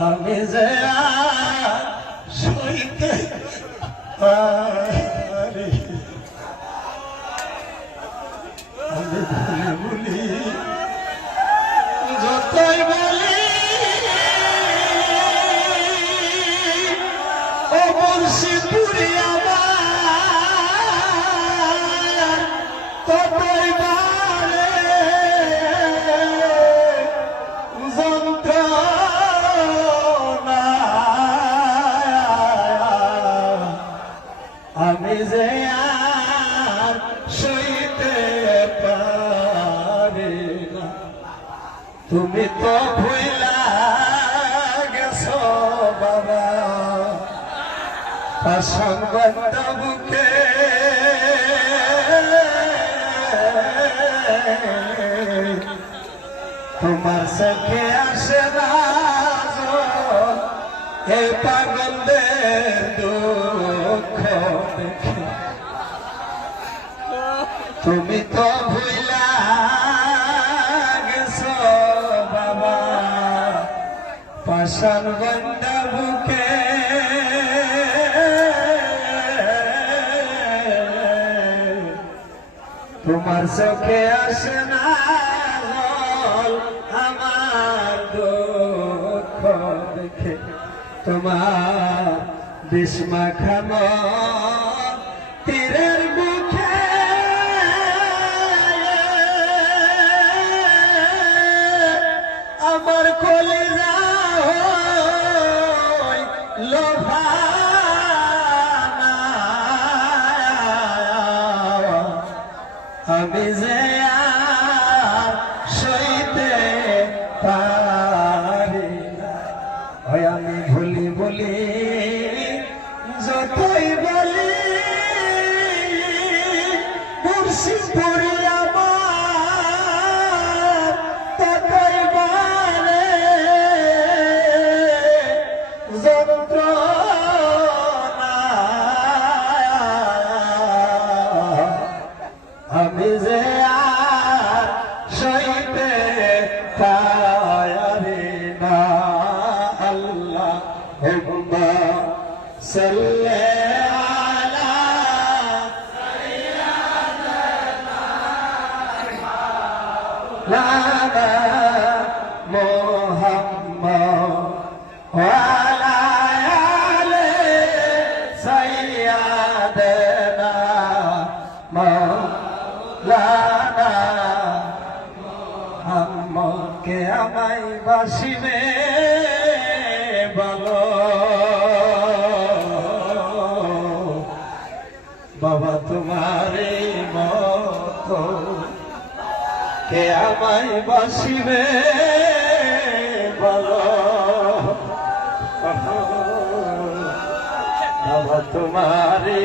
আমি যে সইতে পা কত ভুইলা বাবা অসঙ্গত বুকে তোমার সখে আসে না হে পাগলদের দুঃখ দেখে তুমি তো ভুল সর্বন্ত বুকে তোমার চোখে আসে না আমার দুঃখ দেখে। তোমার বিষ্মা খানো is it? ta তোমায় বাসিবে ভালো তোমারে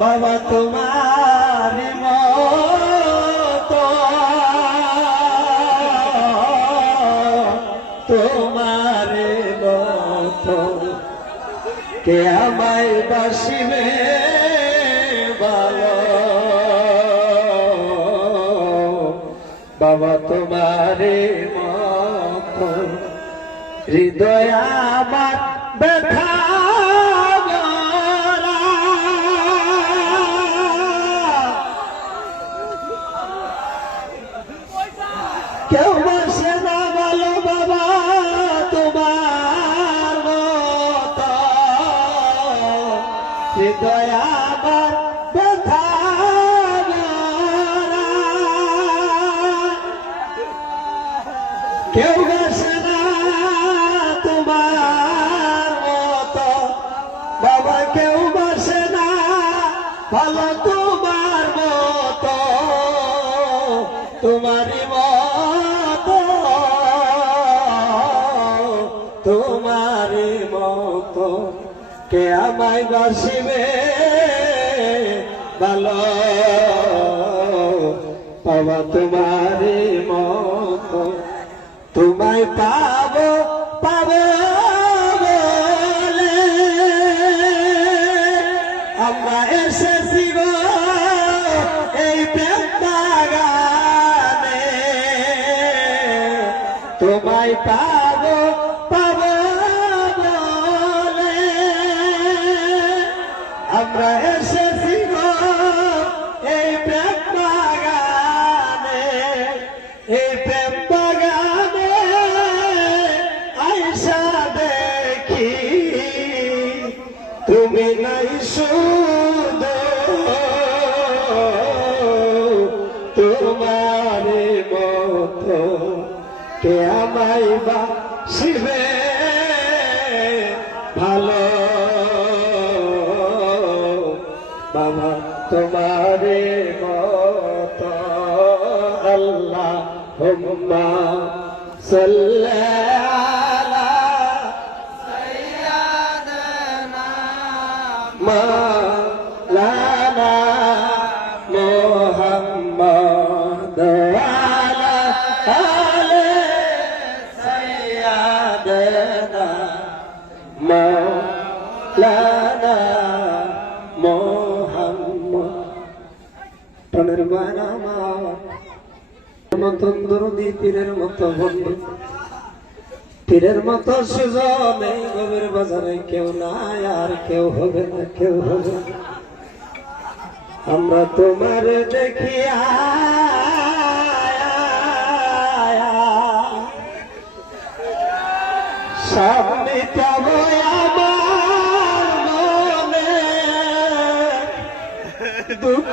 বাবা তোমার আসিলে বাবা। তোমারে মত হৃদয়া বাত বাসিবে ভালো বাবা তোমারই মতো। তোমায় পাবো পাবো আমরা এসেছি এই প্রেম তোমায় পাবো صلى মতন দরদি পীরের মতো বন্ধু পীরের মতো সুজনে গভীর বাজারে কেউ নাই আর কেউ হবে না, কেউ হবে। আমরা তোমার দেখিয়া সামনে যাব আমার দুঃখ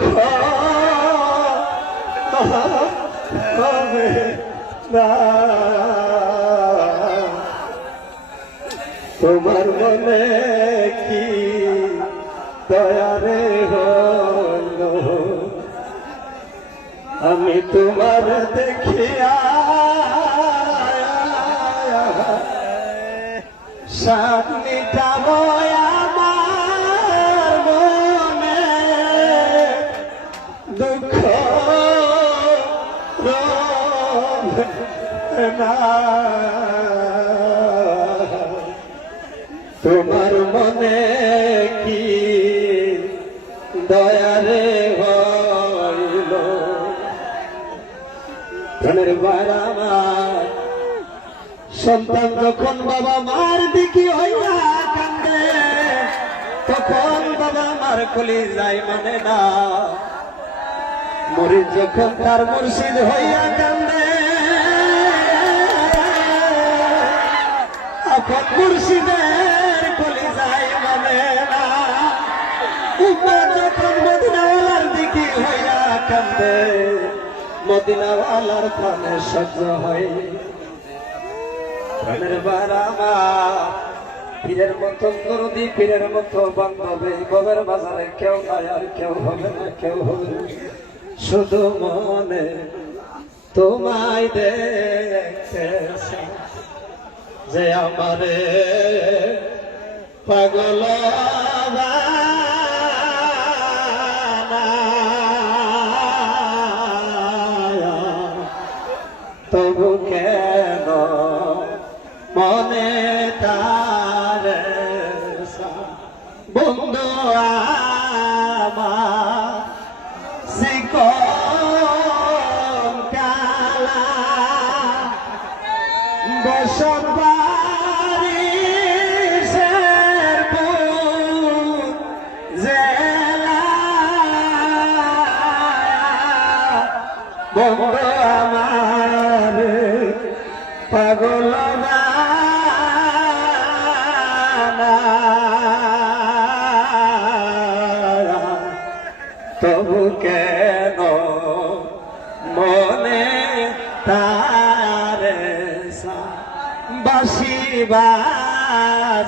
তোমার মনে কি দয়ারে হল আমি তোমার দেখিয়া সামনে যাব তোমার মনে কি দয়ারে হইল? প্রাণের বারামার সন্তান যখন বাবা মার দিকে হইয়া কান্দে, তখন বাবা মার কলি যায় মানে না। মরি যখন তার মুর্শিদ হইয়া কান্দে মানে পীরের মতো নদী পীরের মতো বান্ধবে। গবের বাজারে কেউ নাই আর কেউ হবে না, কেউ হবে। শুধু মনে তোমায় দেখতেছে যে আমারে পাগল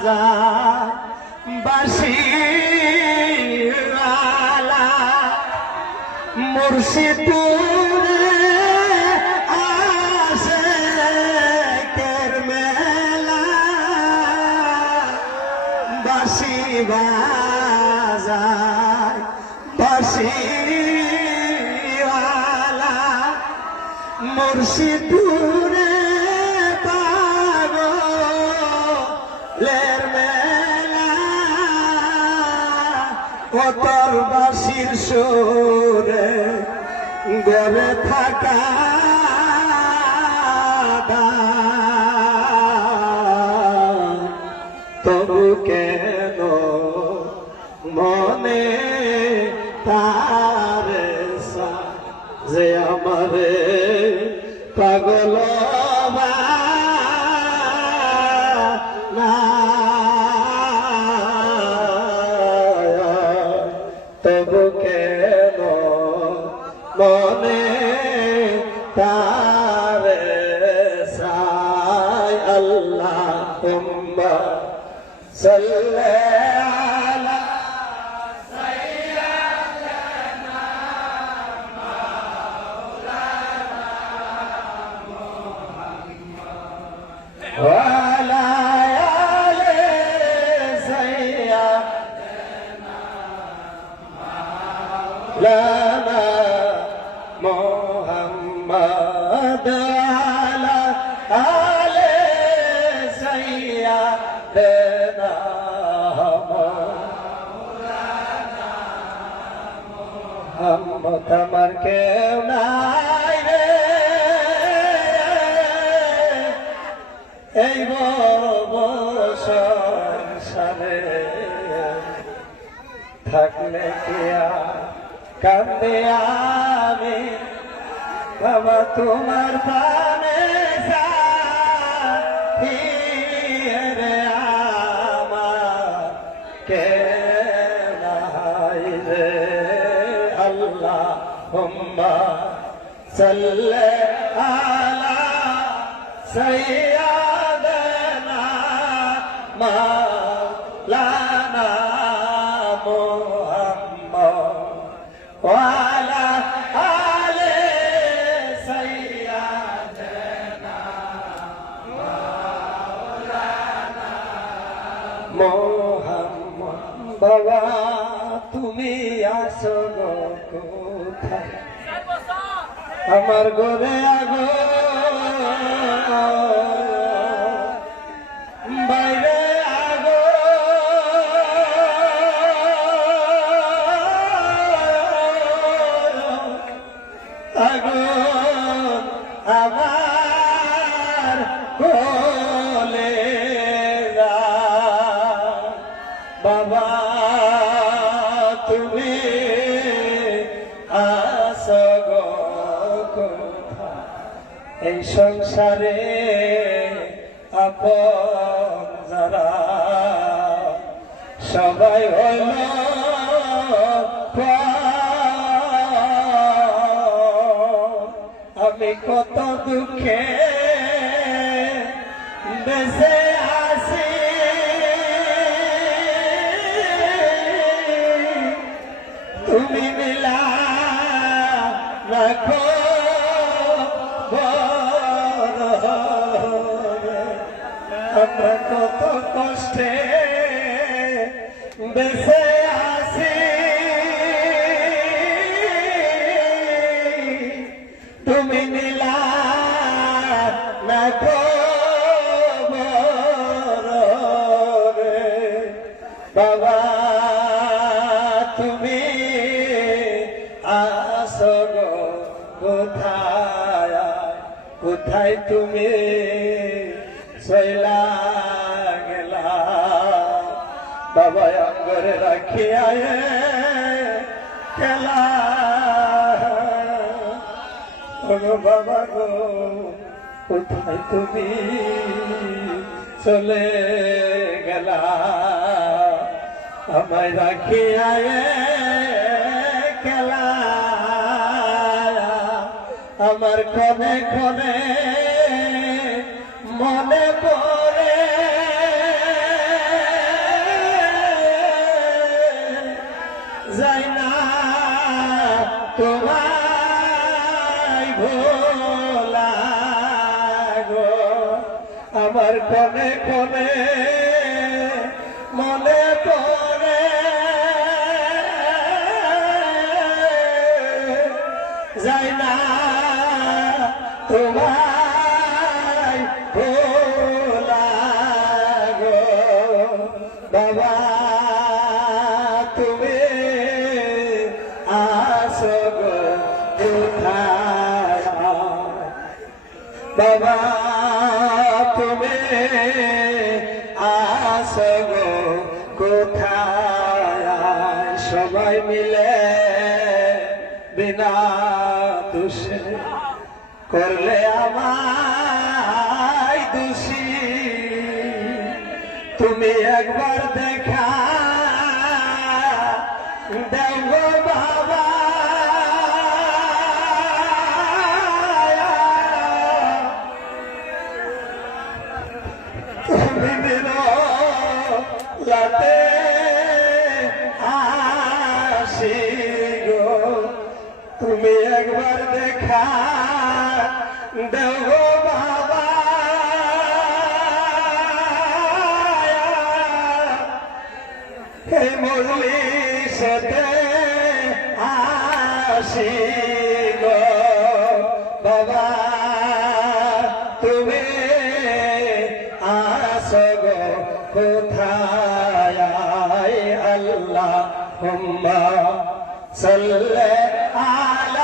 সা- বাঁশি বাজা কের মেলা। বাসি বাজায় বাসিওয়ালা মুর্শিদপুরে সুরে গড়ে থাকা তবু কেন মনে তার যে আমারে মোহাম্মদ আলা আলে সাইয়াদনা মোহাম্মদ। আমার কেউ নাই রে। এই সংসারে থাকলে কে কান্দে আ বাবা তোমার প্রাণে রে আমার কে রে আল্লাহ হোম্বা সাল্লে আলা সাইয়া আমার ঘরে এই সংসারে আপন যারা সবাই হল। আমি কত দুঃখে বেঁচে বাবা তুমি আসো গো কোথায় কোথায় তুমি শৈলা গেলা বাবা অঙ্গরে রাখিয়া খেলা বাবা গো কোথায় তুমি চলে গেলা? আমায় রাখি খেলা। আমার কনে কনে মনে পড়ে। যাই কোনে কোনে করলে আমায় দোষী তুমি একবার দেখা اللهم صل على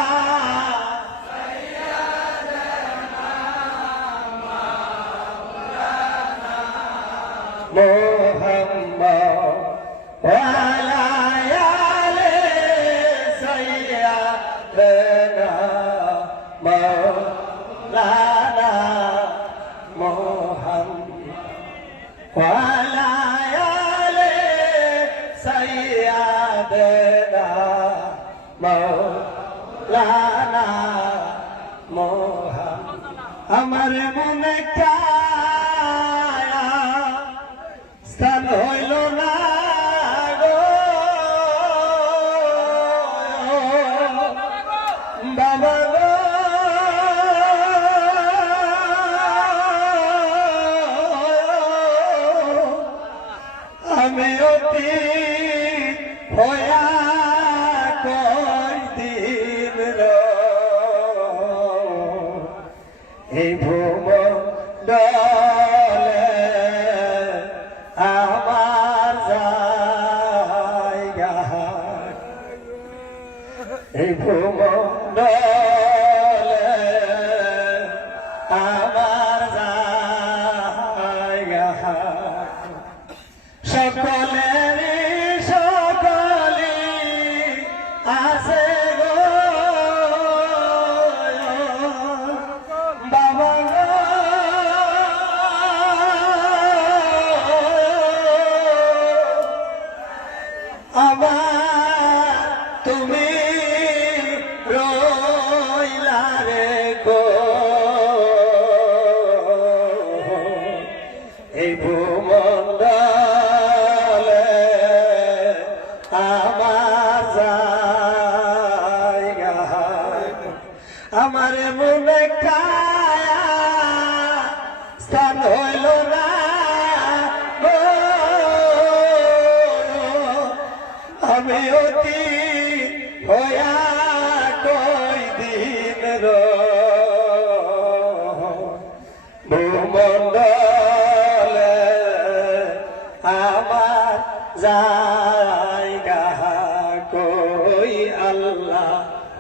আমার মনে কা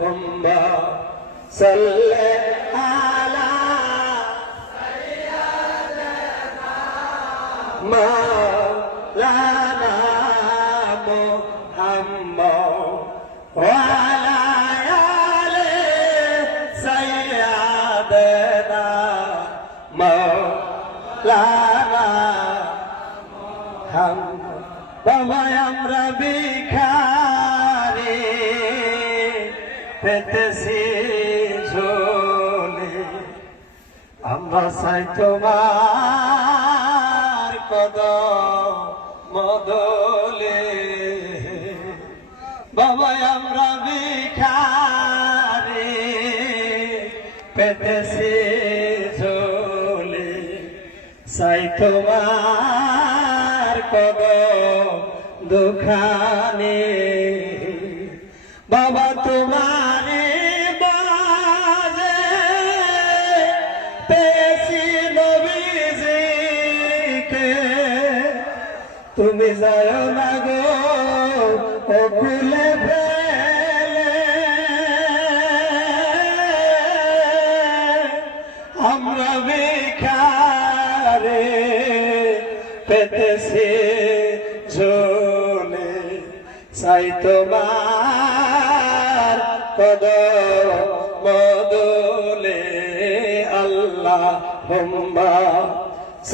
اللهم صل على مولانا محمد وعلى آل سيدنا مولانا محمد وما يمر بك ভাষায় তোমার কদ মদলে বাবা আমরা বিখারে পেতেছি ঝোলে। সাই তোমার কদ দুখানে। বাবা, তোমার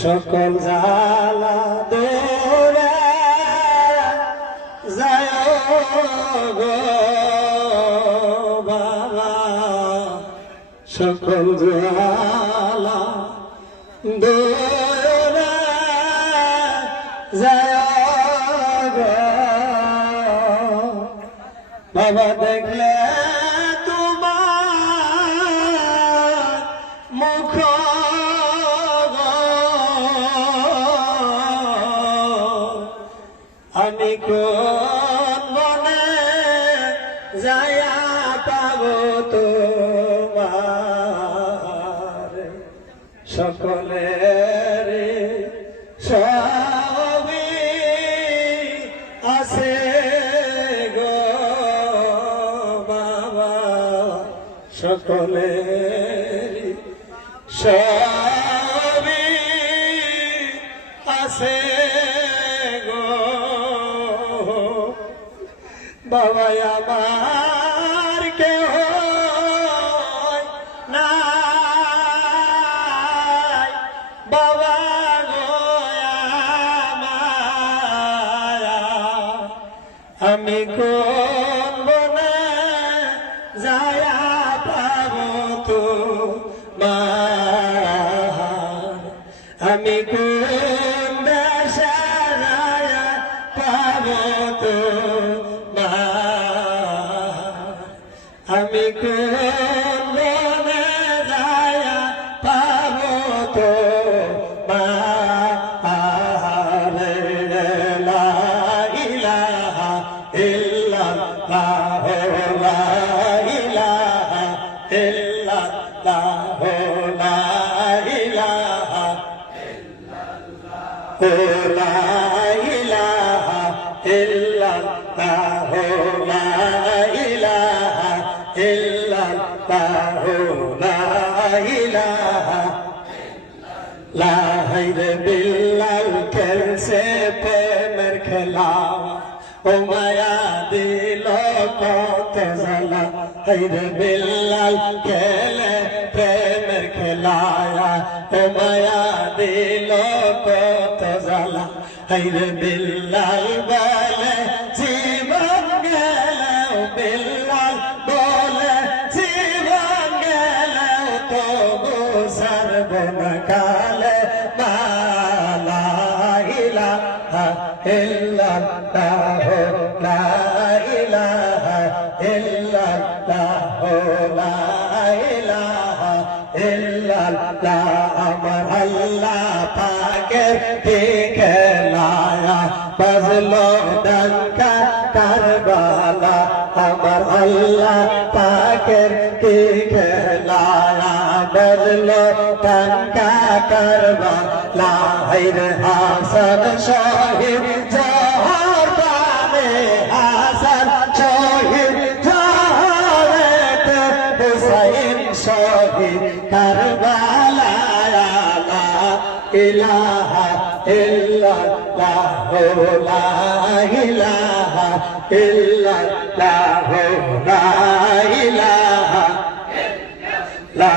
সকল জালা দূরে যায় গো বাবা। সকল জালা দূরে সবই আছে গো। বাবা আমার হাইর বেলাল খেলে প্রেমের খেলায়া ও মায়া দিল কত জ্বালা। হাইর বেলাল বাই करवाला हैर हासन शहीद जहाने हासन शहीद जहानत हुसैन शहीद करवाला इलाहा इल्लल्लाह ला इलाहा इल्लल्लाह ला इलाहा ला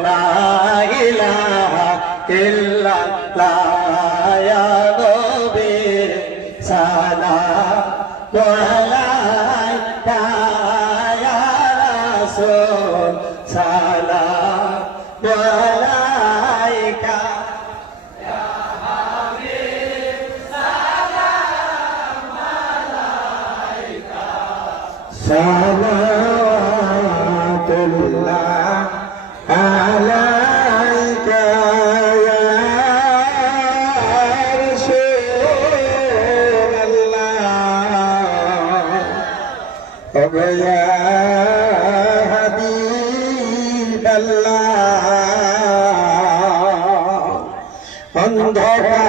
ইলাহা ইল্লাল্লাহ তব হবি অন্ধকার